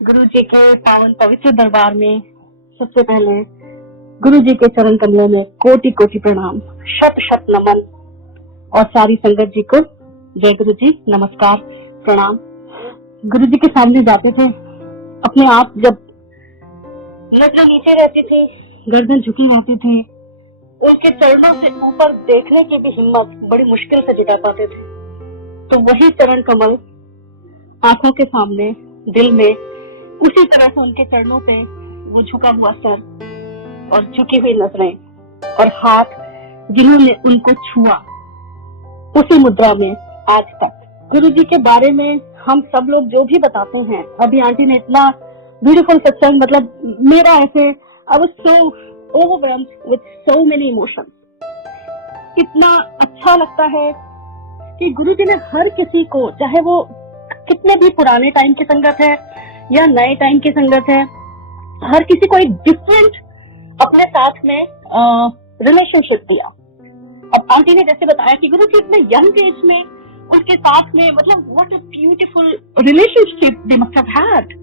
गुरु जी के पावन पवित्र दरबार में सबसे पहले गुरु जी के चरण कमलों में कोटि कोटि प्रणाम, शत शत नमन। और सारी संगत जी को जय गुरु जी, नमस्कार, प्रणाम। गुरु जी के सामने जाते थे, अपने आप जब नजर नीचे रहती थी, गर्दन झुकी रहती थी, उनके चरणों से ऊपर देखने की भी हिम्मत बड़ी मुश्किल से जुटा पाते थे। तो वही चरण कमल आंखों के सामने, दिल में, उसी तरह से उनके चरणों पे वो झुका हुआ सर और झुकी हुई नजरें और हाथ जिन्होंने उनको छुआ, उसी मुद्रा में आज तक गुरु जी के बारे में हम सब लोग जो भी बताते हैं। अभी आंटी ने इतना ब्यूटीफुल सत्संग, मतलब मेरा ऐसे I was so overwhelmed with so many emotions. इतना अच्छा लगता है कि गुरु जी ने हर किसी को, चाहे वो कितने भी पुराने टाइम की संगत है या नए टाइम की संगत है, हर किसी को एक डिफरेंट अपने साथ में रिलेशनशिप दिया। अब आंटी ने जैसे बताया कि गुरु जी इतने यंग एज में उसके साथ में, मतलब what a beautiful relationship they must have had.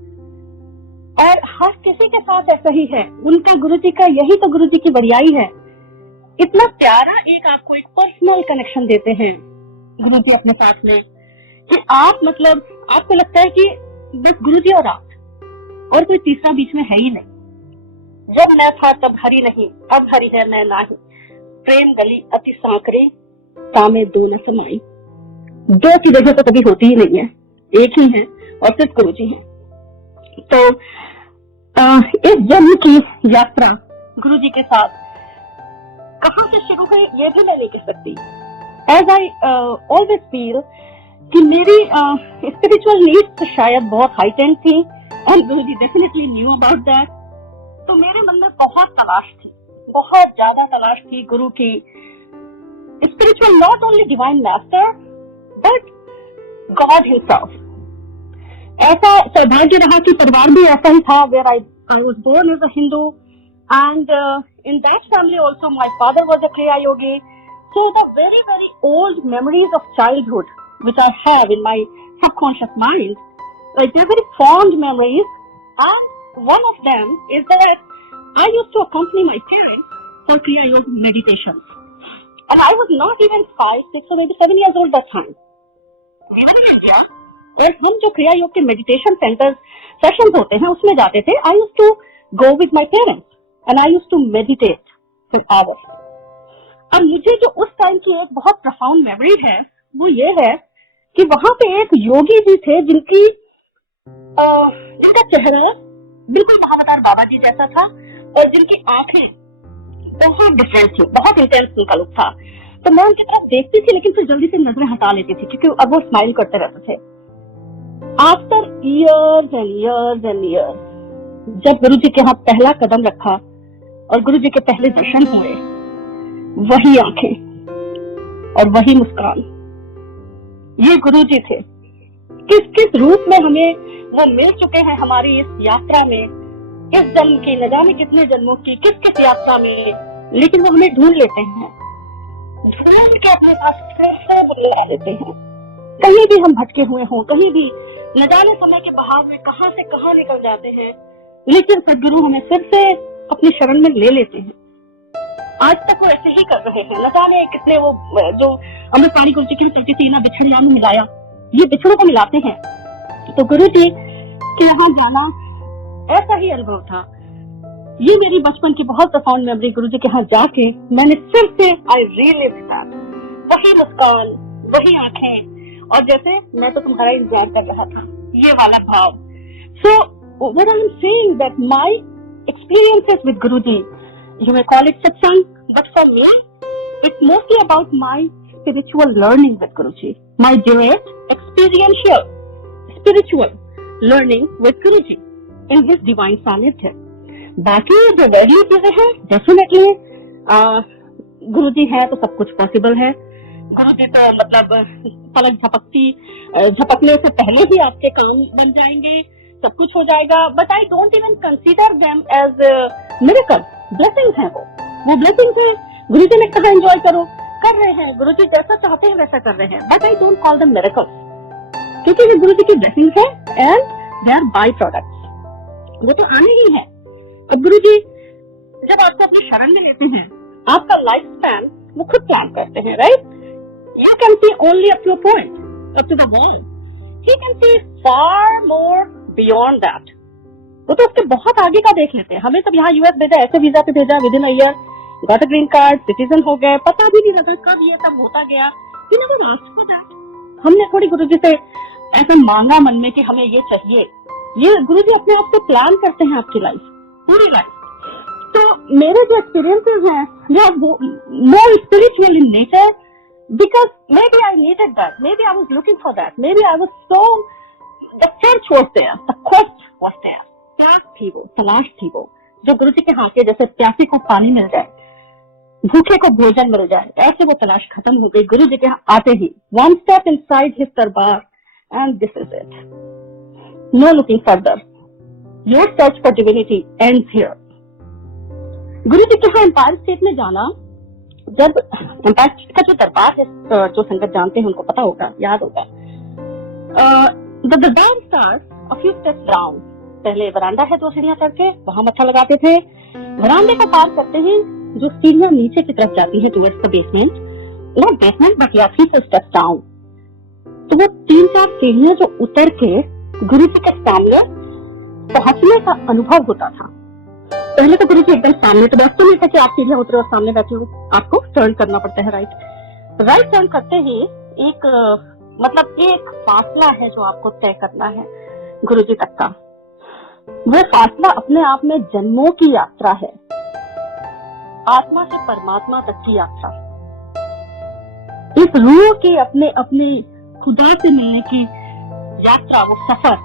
और हर किसी के साथ ऐसा ही है, उनका गुरु जी का यही तो गुरु जी की बड़ाई है। इतना प्यारा एक आपको एक पर्सनल कनेक्शन देते हैं गुरु जी अपने साथ में कि आप, मतलब आपको लगता है कि बस गुरु जी और आप, और कोई तीसरा बीच में है ही नहीं। जब मैं था तब हरि नहीं, अब हरि है मैं नाही, प्रेम गली अति सांकरे तामे दो न समाई। दो की जगह तो कभी होती ही नहीं है, एक ही है और सिर्फ गुरु जी है। तो इस जन्म की यात्रा गुरु जी के साथ कहां से शुरू हुई ये भी मैं नहीं कह सकती। एज आई ऑलवेज फील कि मेरी स्पिरिचुअल नीड्स शायद बहुत हाइटेंड थी and guru ji definitely knew about that. तो मेरे मन में बहुत तलाश थी, बहुत ज्यादा तलाश थी गुरु की spiritual, not only divine master but God himself. ऐसा सौभाग्य रहा कि परिवार भी ऐसा ही था, where I was born as a Hindu and in that family also my father was a Kriya Yogi. So the very very old memories of childhood which I have in my subconscious mind, like they're very fond memories, and one of them is that I used to accompany my parents for Kriya Yoga meditations, and I was not even 5, 6 or maybe 7 years old that time. We were in India, और हम जो क्रिया योग के meditation centres sessions होते हैं उसमें जाते थे। I used to go with my parents and I used to meditate for hours. अब मुझे जो उस टाइम की एक बहुत profound memory है वो ये है कि वहां पे एक योगी जी थे जिनका चेहरा बिल्कुल महावतार बाबा जी जैसा था और जिनकी आंखें बहुत डिफरेंट थी, बहुत इंटेंस उनका लुक था। तो मैं उनकी तरफ देखती थी लेकिन फिर जल्दी से नजरें हटा लेती थी क्योंकि अब वो स्माइल करते रहते थे। After years and years and years, जब गुरु जी के यहाँ पहला कदम रखा और गुरु जी के पहले दर्शन हुए, वही आंखें और वही मुस्कान, ये गुरु जी थे। किस किस रूप में हमें वो मिल चुके हैं हमारी इस यात्रा में, इस जन्म की, न जाने कितने जन्मों की, किस किस यात्रा में, लेकिन वो हमें ढूंढ लेते हैं, ढूंढ के अपने पास फिर से बुला लेते हैं। कहीं भी हम भटके हुए हों, कहीं भी न जाने समय के बहाव में कहां से कहां निकल जाते हैं, लेकिन सदगुरु हमें फिर से अपनी शरण में ले लेते हैं। आज तक वो ऐसे ही कर रहे हैं, न जाने कितने वो जो अमृतपाणी गुरु जी की चलती थी ना, बिछड़ जानो मिलाया, ये बिछड़ों को मिलाते हैं। तो गुरु जी के यहाँ जाना ऐसा ही अनुभव था। ये मेरी बचपन की बहुत प्रोफाउंड मेमोरी, गुरु जी के यहाँ जाके मैंने फिर से आई रिलिव्ड दैट, वही मुस्कान, वही आंखें, और जैसे मैं तो तुम्हारा इंतजार कर रहा था, ये वाला भाव। So what I am saying that my experiences with Guruji, you may call it satsang, but for me it's mostly about my spiritual learning with Guruji, my direct experiential spiritual learning with Guruji in his divine सानिध्य। बाकी जो worldly चीजें हैं, definitely गुरुजी है तो सब कुछ possible है। गुरुजी तो मतलब पलक झपकने से पहले ही आपके काम बन जाएंगे, सब कुछ हो जाएगा। But I don't even consider them as miracle, blessings हैं वो ब्लेसिंग्स हैं। गुरु जी ने कहा एंजॉय करो, कर रहे हैं, गुरु जी जैसा चाहते हैं वैसा कर रहे हैं, but I don't call them miracles, क्योंकि ये गुरु जी की ब्लेसिंग्स है and they are by products. वो तो आने ही है। अब गुरु जी जब आपको अपनी शरण में लेते हैं, आपका लाइफ स्पैन वो खुद प्लान करते हैं, right? You can see only up to a point, up to the wall. He can see far more beyond that. वो तो उसके बहुत आगे का देख लेते हैं। हमें तो यहाँ यूएस भेजा, ऐसे वीजा पे भेजा, with in a year got a green card, citizen हो गए, पता भी नहीं लगा कब ये सब होता गया। You never asked for that. हमने थोड़ी गुरुजी से ऐसा मांगा मन में कि हमें ये चाहिए। ये गुरुजी अपने आप से प्लान करते हैं आपकी लाइफ, पूरी लाइफ। तो मेरे जो एक्सपीरियंसेस हैं they are more spiritual in nature because maybe I needed that, maybe I was looking for that, maybe I was so, the search was there, the quest was there, प्यास थी वो, तलाश थी वो, जो गुरुजी के हाथ के जैसे प्यासे को पानी मिल जाए, भूखे को भोजन मिल जाए, ऐसे वो तलाश खत्म हो गई गुरु जी के आते ही। वन स्टेप इनसाइड हिज दरबार and this is it, no looking further, your search for divinity ends here. Guru ji के यहाँ एम्पायर स्टेट में जाना, जब एम्पायर स्टेट का जो दरबार है, जो संगत जानते हैं उनको पता होगा, याद होगा, द दरबार starts a few steps down. पहले वरांडा है 2 सीढ़ियां करके, वहां मत्था लगाते थे। वरांडे को पार करते ही जो सीढ़ियां नीचे की तरफ जाती है towards the basement, not basement but या 3 स्टेप्स डाउन, तो वो 3-4 सीढ़ियां जो उतर के गुरु जी के सामने पहुंचने का अनुभव होता था। पहले तो गुरु जी एकदम सामने, तो बैठते नहीं थे कि आप सीढ़ियां उतरे और सामने बैठे हो, आपको टर्न करना पड़ता है राइट टर्न करते ही एक मतलब एक फासला है जो आपको तय करना है गुरु जी तक का। वो फासला अपने आप में जन्मों की यात्रा है, आत्मा से परमात्मा तक की यात्रा, इस रूह की अपने अपने खुदा से मिलने की यात्रा, वो सफर।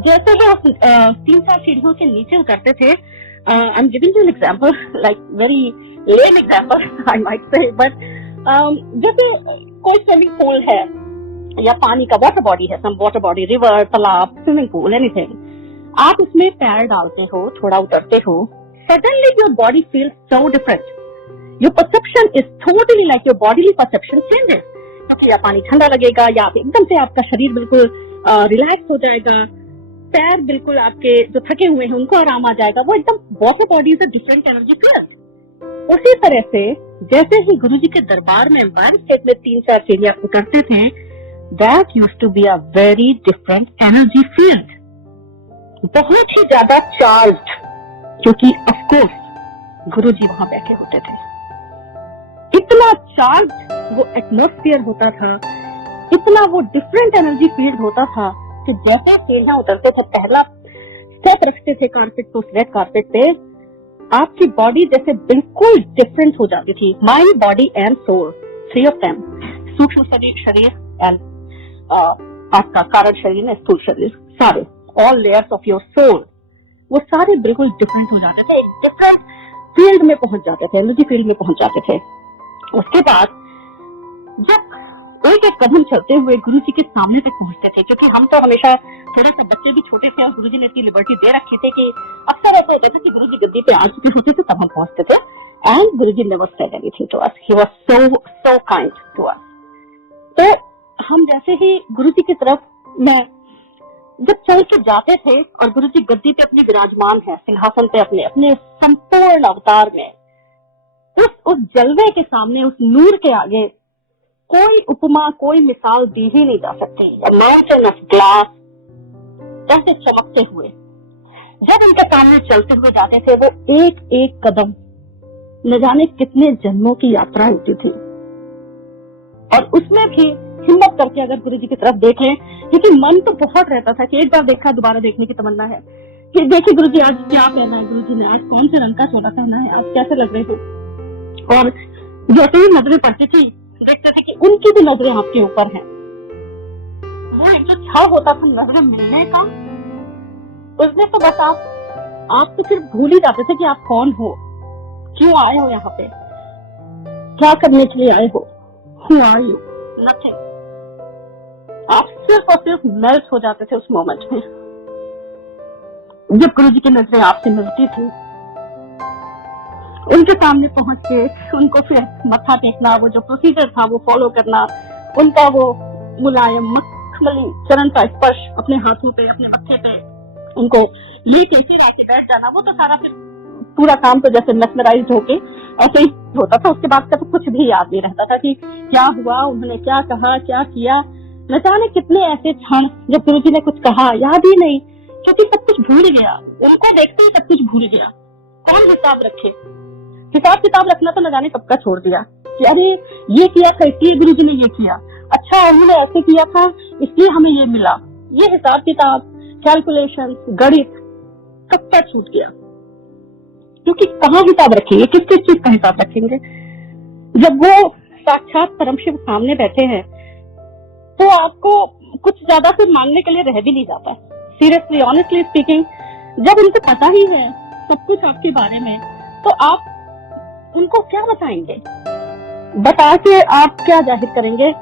जैसे ही आप 3-4 सीढ़ियों से नीचे उतरते थे, I am giving you an example, like very lame example I might say, but जैसे कोई स्विमिंग पूल है या पानी का वाटर बॉडी है, सम वाटर बॉडी, रिवर, तालाब, स्विमिंग पूल, एनीथिंग, आप उसमें पैर डालते हो, थोड़ा उतरते हो, suddenly your body feels so different, your perception is totally like your bodily perception changes, क्योंकि या पानी ठंडा लगेगा या एकदम से आपका शरीर बिल्कुल रिलैक्स हो जाएगा, पैर बिल्कुल आपके जो थके हुए हैं उनको आराम आ जाएगा, वो एकदम water body is a different energy field. उसी तरह से जैसे ही गुरु जी के दरबार में एम्पायर स्टेट में 3-4 सीढ़ियां उतरते थे, that used to be a very different energy field, बहुत ही ज्यादा चार्ज्ड, क्योंकि ऑफ कोर्स गुरु जी वहां बैठे होते थे। इतना चार्ज वो एटमॉस्फेयर होता था, इतना वो डिफरेंट एनर्जी फील्ड होता था कि जैसे सीढ़ियां उतरते थे, पहला स्टेप रखते थे कारपेट पे, उस रेड कारपेट पे, आपकी बॉडी जैसे बिल्कुल डिफरेंट हो जाती थी। Mind, body and soul, 3 of them, सूक्ष्म शरीर एंड आपका कारण शरीर, स्थूल शरीर, सारे all layers of your soul, वो सारे बिल्कुल डिफरेंट हो जाते थे, एक डिफरेंट फील्ड में पहुंच जाते थे, एनर्जी फील्ड में पहुंच जाते थे। उसके बाद जब एक एक कदम चलते हुए गुरु जी के सामने तक पहुंचते थे, क्योंकि हम तो हमेशा थोड़ा सा बच्चे भी छोटे थे और गुरु जी ने इतनी लिबर्टी दे रखी थी कि अक्सर ऐसा होता था कि गुरु जी गद्दी पे आ चुके होते थे तब हम पहुंचते थे, and guru ji never said anything to us, he was so kind to us. तो हम जैसे ही गुरु जी की तरफ में जब चल के जाते थे और गुरु जी गद्दी पे अपने विराजमान है, सिंहासन पे अपने अपने संपूर्ण अवतार में, उस जलवे के सामने, उस नूर के आगे कोई उपमा, कोई मिसाल दी ही नहीं जा सकती। माउंटेन ऑफ ग्लास ऐसे चमकते हुए जब उनके सामने चलते हुए जाते थे, वो एक एक कदम न जाने कितने जन्मों की यात्रा होती थी। और उसमें भी हिम्मत करके अगर गुरु जी की तरफ देखें, क्योंकि मन तो बहुत रहता था कि एक बार देखा दोबारा देखने की तमन्ना है कि देखिए गुरु जी आज क्या पहना है, गुरु जी ने आज कौन से रंग का चोला पहना है, आज कैसे लग रहे थे। और जैसे ही नजरें पड़ती थी देखते थे कि उनकी भी नजरें आपके ऊपर हैं। वो एक जो छाव होता था नजरें मिलने का, उसमें तो बस आप तो फिर भूल ही जाते थे कि आप कौन हो, क्यों आए हो यहाँ पे, क्या करने के लिए आए हो, हु आर यू, नथिंग। आप सिर्फ और सिर्फ मेल्ट हो जाते थे उस मोमेंट में जब गुरु जी की नजरें आपसे मिलती थी। उनके सामने पहुंच के उनको फिर मत्था टेकना, वो जो प्रोसीजर था वो फॉलो करना, उनका वो मुलायम मखमली चरण का स्पर्श अपने हाथों पे, अपने मत्थे पे, उनको लेके फिर आके बैठ जाना, वो तो सारा फिर पूरा काम तो जैसे मेस्मराइज होके ऐसे ही होता था। उसके बाद का तो कुछ भी याद नहीं रहता था कि क्या हुआ, उन्होंने क्या कहा, क्या किया। न जाने कितने ऐसे क्षण जब गुरुजी ने कुछ कहा याद ही नहीं, क्योंकि सब कुछ भूल गया। उनको देखते ही सब कुछ भूल गया। कौन हिसाब रखे? हिसाब किताब रखना तो न जाने कब का छोड़ दिया कि अरे ये किया था इसलिए गुरुजी ने ये किया, अच्छा उन्होंने ऐसे किया था इसलिए हमें ये मिला। ये हिसाब किताब, कैलकुलेशन, गणित सब का छूट गया। क्योंकि कहाँ हिसाब रखेंगे, किस किस चीज का हिसाब रखेंगे? जब वो साक्षात परम शिव सामने बैठे हैं तो आपको कुछ ज्यादा फिर मांगने के लिए रह भी नहीं जाता। सीरियसली, ऑनेस्टली स्पीकिंग, जब उनको पता ही है सब कुछ आपके बारे में, तो आप उनको क्या बताएंगे? बता के आप क्या जाहिर करेंगे?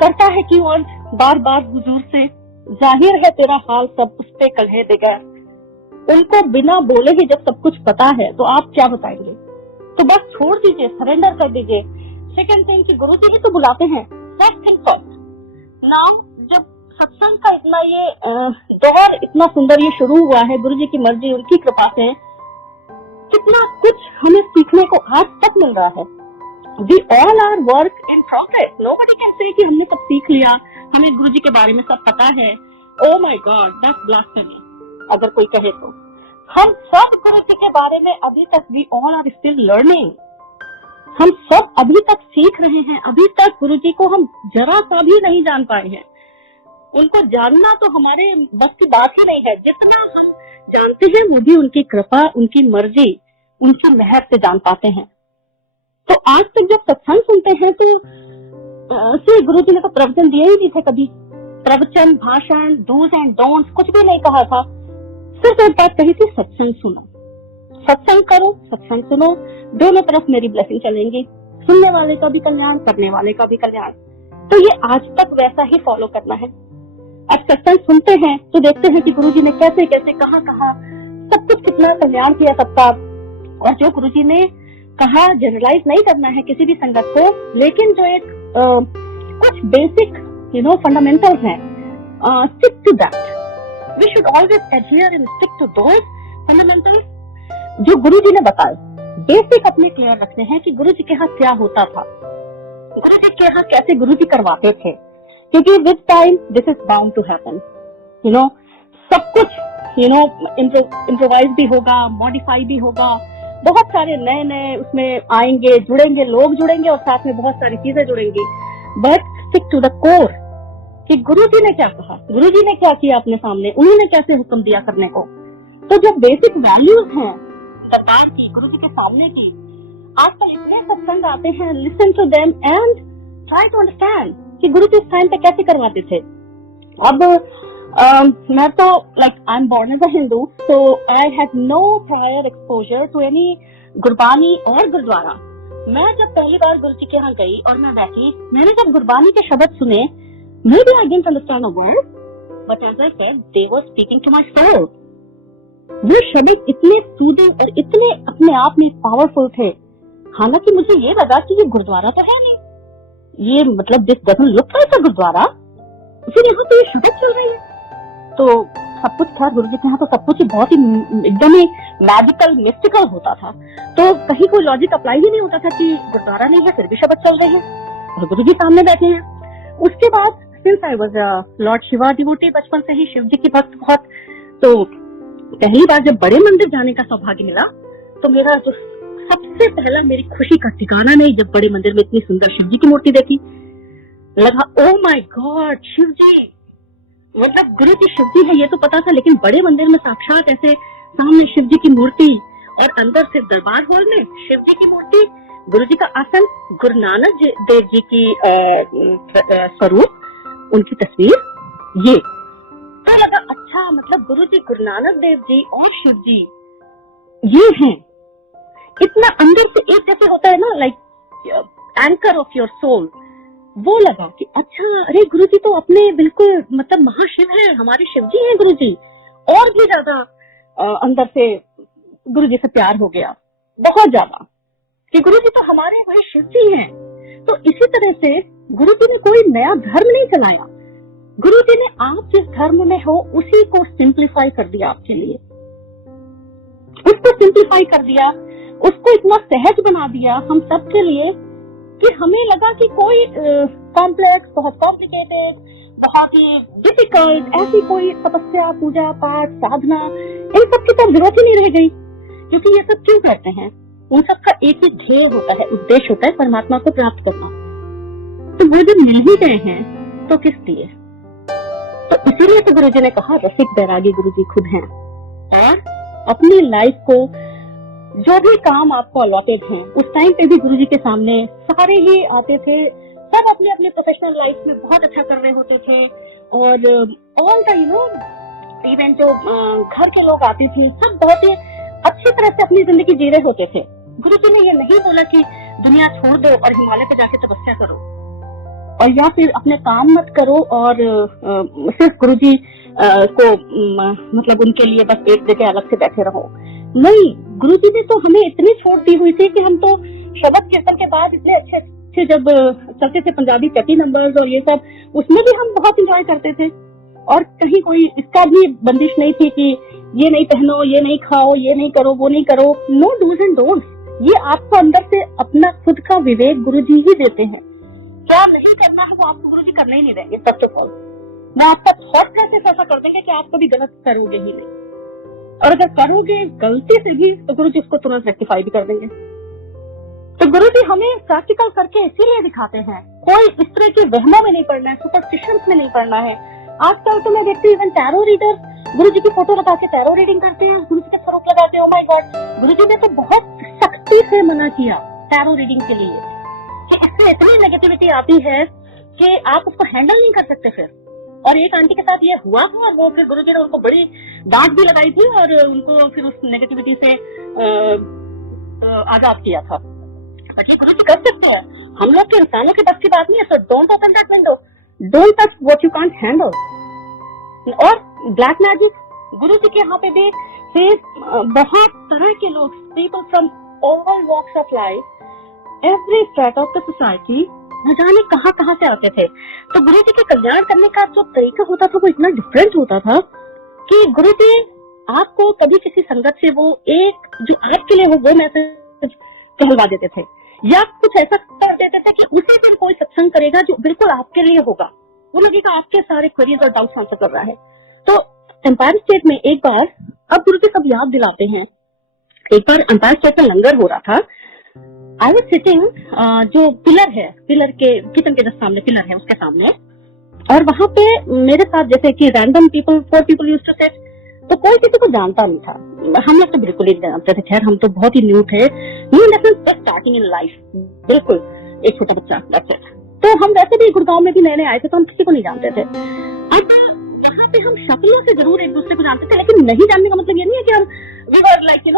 करता है कि और बार बार हुजूर से, जाहिर है तेरा हाल सब उस पे कलहे देगा। उनको बिना बोले ही जब सब कुछ पता है तो आप क्या बताएंगे? तो बस छोड़ दीजिए, सरेंडर कर दीजिए। सेकंड थिंग कि गुरुजी ही तो बुलाते हैं। फर्स्ट थिंग फर्स्ट, नाउ जब सत्संग का इतना ये दौर इतना सुंदर ये शुरू हुआ है, गुरुजी की मर्जी, उनकी कृपा से कितना कुछ हमें सीखने को आज तक मिल रहा है। We all are work in progress. Nobody can say कि हमने सब सीख लिया, हमें गुरुजी के बारे में सब पता है। Oh my God, that's blasphemy. अगर कोई कहे तो हम सब गुरुजी के बारे में अभी तक we all are still learning. हम सब अभी तक सीख रहे हैं। अभी तक गुरुजी को हम जरा सा भी नहीं जान पाए हैं। उनको जानना तो हमारे बस की बात ही नहीं है। जितना हम जानते हैं वो भी उनकी कृपा, उनकी मर्जी, उनकी मेहर से जान पाते हैं। तो आज तक जब सत्संग सुनते हैं तो गुरुजी ने तो प्रवचन दिए ही नहीं थे कभी। प्रवचन, भाषण, डूज एंड डोंट्स कुछ भी नहीं कहा था। सिर्फ एक बात कही थी, सत्संग सुनो, सत्संग करो, सत्संग सुनो, दोनों तरफ मेरी ब्लेसिंग चलेंगी। सुनने वाले का भी कल्याण, करने वाले का भी कल्याण। तो ये आज तक वैसा ही फॉलो करना है। अब सत्संग सुनते हैं तो देखते हैं कि गुरुजी ने कैसे कैसे, कहाँ कहाँ सब कुछ कितना कल्याण किया सबका। और जो गुरुजी ने कहा जनरलाइज नहीं करना है किसी भी संगत को, लेकिन जो एक कुछ बेसिक फंडामेंटल्स हैं, stick to that. We should always adhere and stick to those fundamentals जो गुरुजी ने बताए। बेसिक अपने क्लियर रखते हैं कि गुरुजी के यहाँ क्या होता था, गुरुजी के यहाँ कैसे गुरुजी करवाते थे। क्योंकि with time this is bound to happen. सब कुछ इम्प्रोवाइज भी होगा, मॉडिफाई भी होगा, बहुत सारे नए नए उसमें आएंगे, जुड़ेंगे, लोग जुड़ेंगे और साथ में बहुत सारी चीजें जुड़ेंगी। But stick to the core कि गुरुजी ने क्या कहा, गुरुजी ने क्या किया अपने सामने, उन्होंने कैसे हुक्म दिया करने को। तो जो बेसिक वैल्यूज हैं दरबार की, गुरुजी के सामने की, आजकल इतने सत्संग आते हैं, listen to them and try to understand कि गुरुजी इस टाइम पे कैसे करवाते थे। अब मैं तो I am born as a Hindu, so I had no prior exposure to any Gurbani और गुरुद्वारा। मैं जब पहली बार गुरुजी के यहाँ गई और मैं बैठी, मैंने जब गुरबानी के शब्द सुने, maybe I didn't understand a word, but as I said, they were speaking to my soul. वो शब्द इतने सूदिंग और इतने अपने आप में पावरफुल थे। हालांकि मुझे ये लगा कि ये गुरुद्वारा तो है नहीं, ये मतलब this doesn't look like a gurdwara, फिर यहाँ तो ये शब्द चल रही है। तो सब कुछ था गुरुजी के यहाँ, तो सब कुछ बहुत ही एकदम ही मैजिकल, मिस्टिकल होता था। तो कहीं कोई लॉजिक अप्लाई ही नहीं होता था कि गुरुद्वारा नहीं है फिर भी शब्द चल रहे हैं और गुरुजी सामने बैठे हैं। उसके बाद since I was Lord Shiva devotee, बचपन से ही शिव जी की भक्त बहुत, तो पहली बार जब बड़े मंदिर जाने का सौभाग्य मिला तो मेरा जो सबसे पहला मेरी खुशी का ठिकाना नहीं, जब बड़े मंदिर में इतनी सुंदर शिव जी की मूर्ति देखी, लगा ओ माय गॉड, शिव जी, मतलब गुरु जी शिव जी है ये तो पता था, लेकिन बड़े मंदिर में साक्षात ऐसे सामने शिव जी की मूर्ति और अंदर से दरबार हॉल में शिव जी की मूर्ति, गुरु जी का आसन, गुरु नानक देव जी की स्वरूप, उनकी तस्वीर, ये तो लगा अच्छा, मतलब गुरु जी, गुरु नानक देव जी और शिव जी ये हैं। इतना अंदर से एक जैसे होता है ना, like anchor of your soul, वो लगा कि अच्छा, अरे गुरुजी तो अपने बिल्कुल मतलब महाशिव हैं, हमारे शिव जी हैं गुरुजी। और भी ज्यादा अंदर से गुरुजी से प्यार हो गया, बहुत ज्यादा, कि गुरुजी तो हमारे वही शिव जी हैं। तो इसी तरह से गुरुजी ने कोई नया धर्म नहीं चलाया, गुरु जी ने आप जिस धर्म में हो उसी को सिंप्लीफाई कर दिया आपके लिए, उसको सिंप्लीफाई कर दिया, उसको इतना सहज बना दिया हम सब के लिए कि हमें लगा कि कोई कॉम्प्लेक्स, बहुत कॉम्प्लिकेटेड, बहुत ही डिफिकल्ट ऐसी कोई तपस्या, पूजा पाठ, साधना, इन सब की तो जरूरत ही नहीं रह गई। क्योंकि ये सब क्यों करते हैं? उन सब का एक ही ध्येय होता है, उद्देश्य होता है परमात्मा को प्राप्त करना। तो वो जब मिल ही गए हैं तो किस लिए? तो इसीलिए तो गुरु जी ने कहा रसिक बैरागी गुरु जी खुद हैं, और अपनी लाइफ को जो भी काम आपको अलॉटेड है उस टाइम पे भी गुरु जी के सामने सारे ही आते थे, सब अपने अपने प्रोफेशनल लाइफ में बहुत अच्छा कर रहे होते थे, और ऑल द इवन जो घर के लोग आते थे सब बहुत ही अच्छी तरह से अपनी जिंदगी जी रहे होते थे। गुरु जी ने ये नहीं बोला कि दुनिया छोड़ दो और हिमालय पे जाके तपस्या करो, और या फिर अपने काम मत करो और सिर्फ गुरु जी को मतलब उनके लिए बस एक जगह अलग से बैठे रहो। नहीं, गुरु जी ने तो हमें इतनी छूट दी हुई थी कि हम तो शबद कीर्तन के बाद इतने अच्छे अच्छे जब चलते थे पंजाबी चटी नंबर्स और ये सब, उसमें भी हम बहुत एंजॉय करते थे, और कहीं कोई इसका भी बंदिश नहीं थी कि ये नहीं पहनो, ये नहीं खाओ, ये नहीं करो, वो नहीं करो। नो डूज एंड डोंट्स, ये आपको अंदर से अपना खुद का विवेक गुरु जी ही देते हैं। क्या नहीं करना है वो आपको गुरु जी करने ही नहीं देंगे। फर्स्ट ऑफ ऑल वो आपका थॉट प्रोसेस ऐसा कर देंगे कि आप कभी गलत करोगे ही नहीं, और अगर करोगे गलती से भी तो गुरु जी उसको तुरंत रेक्टिफाई भी कर देंगे। तो गुरु जी हमें प्रैक्टिकल करके इसीलिए दिखाते हैं, कोई इस तरह के वहमों में नहीं पड़ना है, सुपरस्टिशंस में नहीं पड़ना है। आजकल तो मैं देखती हूँ इवन टैरो रीडर्स गुरु जी की फोटो लगा के टैरो रीडिंग करते हैं, गुरु जी के स्वरूप लगाते हैं। ओह माय गॉड, गुरु जी ने तो बहुत सख्ती से मना किया टैरो रीडिंग के लिए कि इससे इतनी नेगेटिविटी आती है कि आप उसको हैंडल नहीं कर सकते फिर। और एक आंटी के साथ ये हुआ था, वो फिर गुरु जी ने उनको बड़ी डांट भी लगाई थी और उनको फिर उस नेगेटिविटी से आजाद किया था। बाकी गुरु जी कर सकते हैं, हम लोग के इंसानों के बस की बात नहीं है। So don't open that window, don't touch what you can't handle. और ब्लैक मैजिक, गुरु जी के यहाँ पे भी फिर बहुत तरह के लोग, people from all walks of life, every strata of the society, न जाने कहाँ कहाँ से आते थे। तो गुरु जी के कल्याण करने का जो तरीका होता था वो इतना डिफरेंट होता था कि गुरु जी आपको कभी किसी संगत से वो एक जो आपके लिए हो वो मैसेज कहलवा देते थे, या कुछ ऐसा कर देते थे कि उसी दिन कोई सत्संग करेगा जो बिल्कुल आपके लिए होगा, वो लगेगा आपके सारे क्वेरीज और डाउट्स आंसर कर रहा है। तो एम्पायर स्टेट में एक बार, अब गुरु जी कब याद दिलाते हैं, एक बार एम्पायर स्टेट में लंगर हो रहा था। आई वाज सिटिंग, जो पिलर है, पिलर के किचन के जस्ट सामने पिलर है उसके सामने, और वहां पे मेरे साथ जैसे कि random people, 4 people used to sit, तो कोई किसी को जानता नहीं था। हम लोग तो बिल्कुल ही जानते थे, खैर हम तो बहुत ही न्यू थे, new in the sense just starting in life, बिल्कुल एक छोटा बच्चा, दैट्स इट। तो हम वैसे भी गुड़गांव में भी नए नए आए थे तो हम किसी को नहीं जानते थे। अब वहाँ पे हम शक्लों से जरूर एक दूसरे को जानते थे, लेकिन नहीं जानने का मतलब ये नहीं है कि हम we were like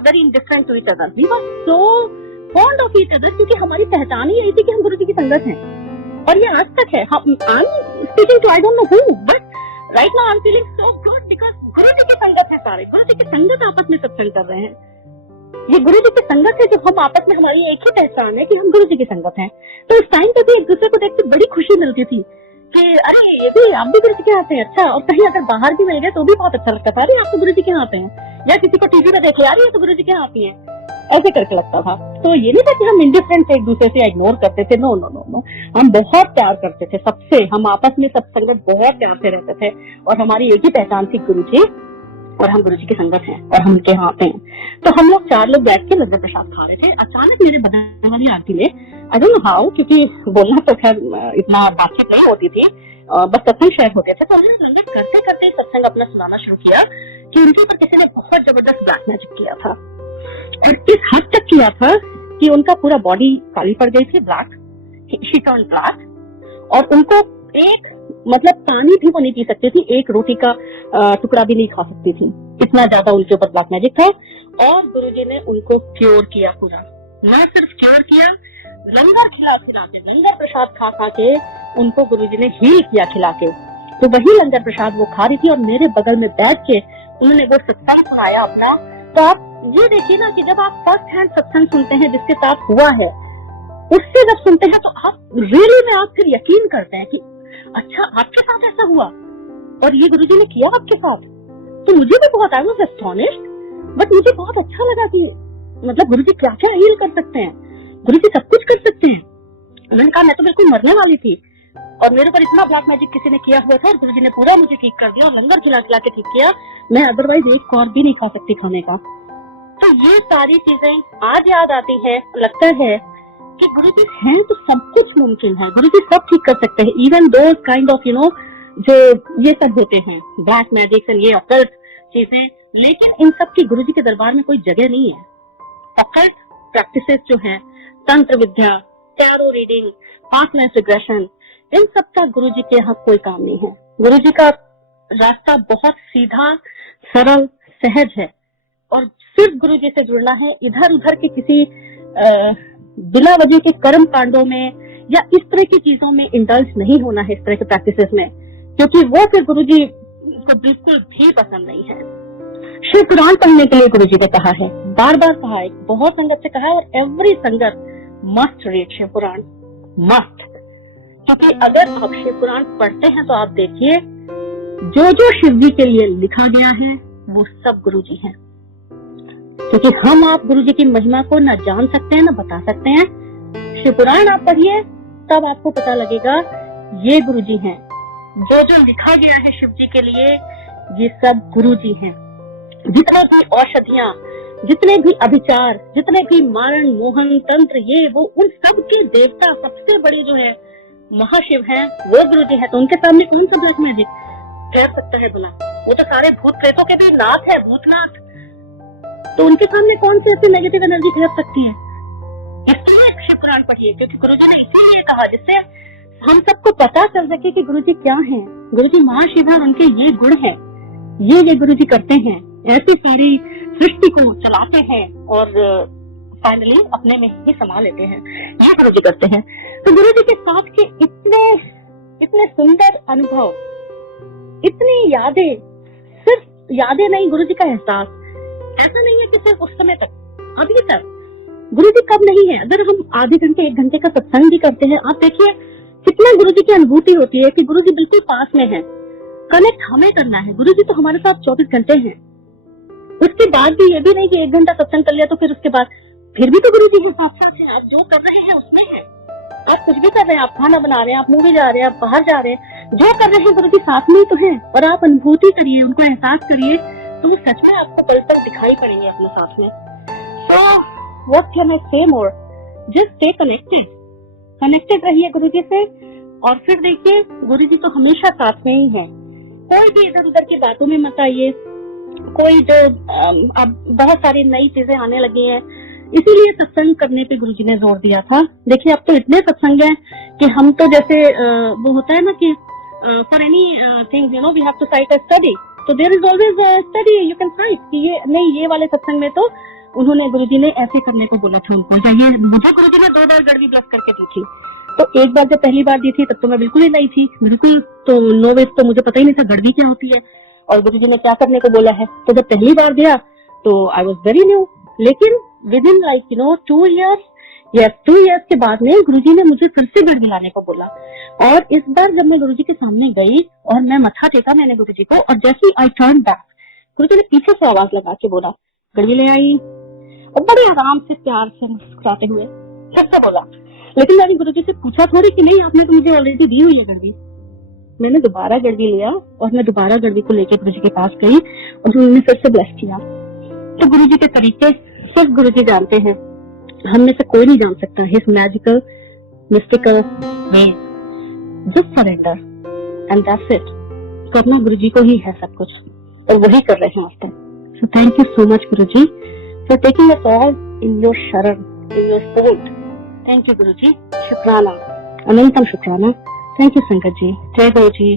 very indifferent to each other, we were so fond of each other, क्योंकि हमारी पहचान ही यही थी कि हम गुरु जी की संगत हैं, और ये आज तक है। हम I am speaking to I don't know who, but right now I am feeling so good because Guru ji की संगत है, सारे गुरु जी की संगत आपस में सत्संग कर रहे हैं। ये गुरु जी की संगत है जो हम आपस में, हमारी एक ही पहचान है कि हम गुरु जी की संगत हैं। तो इस टाइम पे भी एक दूसरे को देख के बड़ी खुशी मिलती थी कि अरे ये भी आप भी गुरु जी के आते हैं, अच्छा। और कहीं अगर बाहर भी मिल गए तो भी बहुत अच्छा लगता था, अरे आप तो गुरु जी के आते हैं, या किसी को टीवी में देख लिया, अरे ये तो गुरु जी के आती है, ऐसे करके लगता था। तो ये नहीं था कि हम इंडिफरेंट थे, एक दूसरे से इग्नोर करते थे, नो नो नो नो, हम बहुत प्यार करते थे सबसे, हम आपस में सब संगत बहुत प्यार से रहते थे, और हमारी एक ही पहचान थी गुरु जी, और हम गुरु जी की संगत हैं और हम उनके यहाँ आते हैं। तो हम लोग 4 लोग बैठ के लंगर प्रसाद खा रहे थे। अचानक मेरे बदन वाली आरती में, आई डोंट नो हाउ, क्योंकि बोलना तो खैर इतना बातचीत नहीं होती थी, बस सत्संग शेयर होते थे, तो उन्होंने लंगर करते करते सत्संग अपना सुनाना शुरू किया कि उनके ऊपर किसी ने बहुत जबरदस्त ब्लैक मैजिक किया था, और इस हद तक किया था कि उनका पूरा बॉडी काली पड़ गई थी, ब्लैक, शी टर्न ब्लैक, और उनको एक मतलब पानी भी वो नहीं पी सकती थी, एक रोटी का टुकड़ा भी नहीं खा सकती थी, इतना ज्यादा उनके ऊपर ब्लैक मैजिक था। और गुरुजी ने उनको क्योर किया पूरा, न सिर्फ क्योर किया, लंगर खिला खिला के, लंगर प्रसाद खा खा के उनको गुरुजी ने हील किया खिला के। तो वही लंगर प्रसाद वो खा रही थी और मेरे बगल में बैठ के उन्होंने वो सत्संग सुनाया अपना। तो आप ये देखिए ना कि जब आप फर्स्ट हैंड सत्संग सुनते हैं जिसके साथ हुआ है, उससे जब सुनते हैं तो आप रियली में आप फिर यकीन करते हैं कि अच्छा आपके साथ ऐसा हुआ और ये गुरुजी ने किया आपके साथ? तो मुझे भी बहुत, आई वाज एस्टोनिश्ड, बट मुझे बहुत अच्छा लगा कि मतलब गुरुजी क्या क्या हील कर सकते हैं, गुरुजी सब कुछ कर सकते हैं। उन्होंने कहा मैं तो बिल्कुल मरने वाली थी और मेरे ऊपर इतना ब्लैक मैजिक किसी ने किया हुआ था और गुरुजी ने पूरा मुझे ठीक कर दिया और लंगर खिला खिला के ठीक किया, मैं अदरवाइज एक कौर भी नहीं खा सकती खाने का। तो ये सारी चीजें आज याद आती है, लगता है कि गुरुजी हैं तो सब कुछ मुमकिन है, गुरुजी सब ठीक कर सकते हैं। इवन दो काइंड ऑफ जो ये सब होते हैं ब्लैक मैजिक एंड ये अकल्ट चीजें, लेकिन इन सब की गुरुजी के दरबार में कोई जगह नहीं है। अकल्ट प्रैक्टिसेस जो है, तंत्र विद्या, tarot reading, past life regression, इन सब का गुरुजी के यहाँ कोई काम नहीं है। गुरुजी का रास्ता बहुत सीधा, सरल, सहज है और सिर्फ गुरुजी से जुड़ना है। इधर उधर के किसी बिना वजह के कर्म कांडों में या इस तरह की चीजों में इंडल्ज नहीं होना है, इस तरह के प्रैक्टिसेस में, क्योंकि वो फिर गुरुजी को बिल्कुल भी पसंद नहीं है। शिव पुराण पढ़ने के लिए गुरुजी ने कहा है, बार बार कहा है, बहुत संगत से कहा है, और एवरी संगत मस्ट रीड शिव पुराण, मस्ट। क्योंकि अगर आप शिव पुराण पढ़ते हैं तो आप देखिए जो जो शिव जी के लिए लिखा गया है वो सब गुरुजी हैं। क्योंकि हम आप गुरुजी की महिमा को न जान सकते हैं न बता सकते हैं। शिव पुराण आप पढ़िए तब आपको पता लगेगा ये गुरुजी हैं। जो जो लिखा गया है शिव जी के लिए ये सब गुरुजी हैं। जितने भी औषधियां, जितने भी अभिचार, जितने भी मारण मोहन तंत्र, ये वो, उन सब के देवता सबसे बड़े जो है महाशिव हैं वो गुरुजी हैं। तो उनके सामने कौन सा ब्लैक मैजिक कह सकता है भला? वो तो सारे भूत प्रेतों के भी नाथ है, भूतनाथ। तो उनके सामने कौन सी ऐसी नेगेटिव एनर्जी कह सकती है? इसलिए शिव पुराण पढ़िए, क्योंकि गुरुजी ने इसीलिए कहा जिससे हम सबको पता चल सके कि गुरुजी क्या हैं। गुरुजी महाशिव है, उनके ये गुण है, ये गुरुजी करते हैं, ऐसी सारी सृष्टि को चलाते हैं और फाइनली अपने में ही समा लेते हैं, ये गुरुजी करते हैं। तो गुरुजी के साथ के इतने सुंदर अनुभव, इतनी यादें, सिर्फ यादें नहीं, गुरुजी का एहसास। ऐसा नहीं है कि सिर्फ उस समय तक, अभी तक गुरुजी कब नहीं है। अगर हम आधे घंटे 1 घंटे का सत्संग भी करते हैं, आप देखिए कितना गुरुजी की अनुभूति होती है कि गुरुजी बिल्कुल पास में है। कनेक्ट हमें करना है, गुरुजी तो हमारे साथ 24 घंटे हैं। उसके बाद भी ये भी नहीं कि 1 घंटा सत्संग कर लिया तो फिर उसके बाद फिर भी तो गुरुजी के साथ साथ हैं। आप जो कर रहे हैं उसमें है, आप कुछ भी कर रहे हैं, आप खाना बना रहे हैं, आप मूवी जा रहे हैं, आप बाहर जा रहे हैं, जो कर रहे हैं गुरुजी साथ में ही तो है। और आप अनुभूति करिए, उनको एहसास करिए, तो सच में आपको पल पल दिखाई पड़ेंगे अपने साथ में। So what can I say more? Just stay connected रहिए गुरुजी से। और फिर देखिए गुरुजी तो हमेशा साथ में ही है। कोई भी इधर उधर की बातों में मत आइए। कोई जो अब बहुत सारी नई चीजें आने लगी हैं, इसीलिए सत्संग करने पे गुरुजी ने जोर दिया था। देखिए अब तो इतने सत्संग हैं कि हम तो जैसे वो होता है ना कि for anything we have to cite a study, तो there is always a study you can cite कि ये नहीं, ये वाले सत्संग में तो उन्होंने गुरुजी ने ऐसे करने को बोला था उनको। ये मुझे गुरुजी ने 2 बार गड़वी ब्लस करके दी थी। तो एक बार जब पहली बार दी थी तब तो मैं बिल्कुल ही नहीं थी, बिल्कुल तो नोविस, तो मुझे पता ही नहीं था गड़वी क्या होती है और गुरुजी ने क्या करने को बोला है। तो जब पहली बार दिया तो आई वाज वेरी न्यू, लेकिन विद इन 2 इयर्स के बाद में गुरुजी ने मुझे फिर से गड़वी लाने को बोला। और इस बार जब मैं गुरुजी के सामने गई और मैं मत्था टेका मैंने गुरुजी को, और जैसे आई टर्न बैक, गुरुजी ने पीछे से आवाज लगा के बोला गड़वी ले आई, और बड़े आराम से प्यार से मुस्कुराते हुए फिर से बोला। लेकिन मैंने गुरुजी से पूछा थोड़ी कि नहीं आपने तो मुझे ऑलरेडी दी हुई है गड़वी। मैंने दोबारा गड़वी लिया और मैं दोबारा गड़वी को लेकर गुरुजी के पास गई और उन्होंने फिर से ब्लेस किया। तो गुरुजी के तरीके सिर्फ गुरुजी जानते हैं, हम में से कोई नहीं जान सकता। His magical mystical ways, just surrender and that's it. करना गुरुजी को ही है सब कुछ और वही कर रहे हैं आज तक। So thank you so much guruji for taking us all in your शरण, in your fold. Thank you guruji, शुक्राना, अनंतम शुक्राना। थैंक यू संगत जी, जय गुरु जी।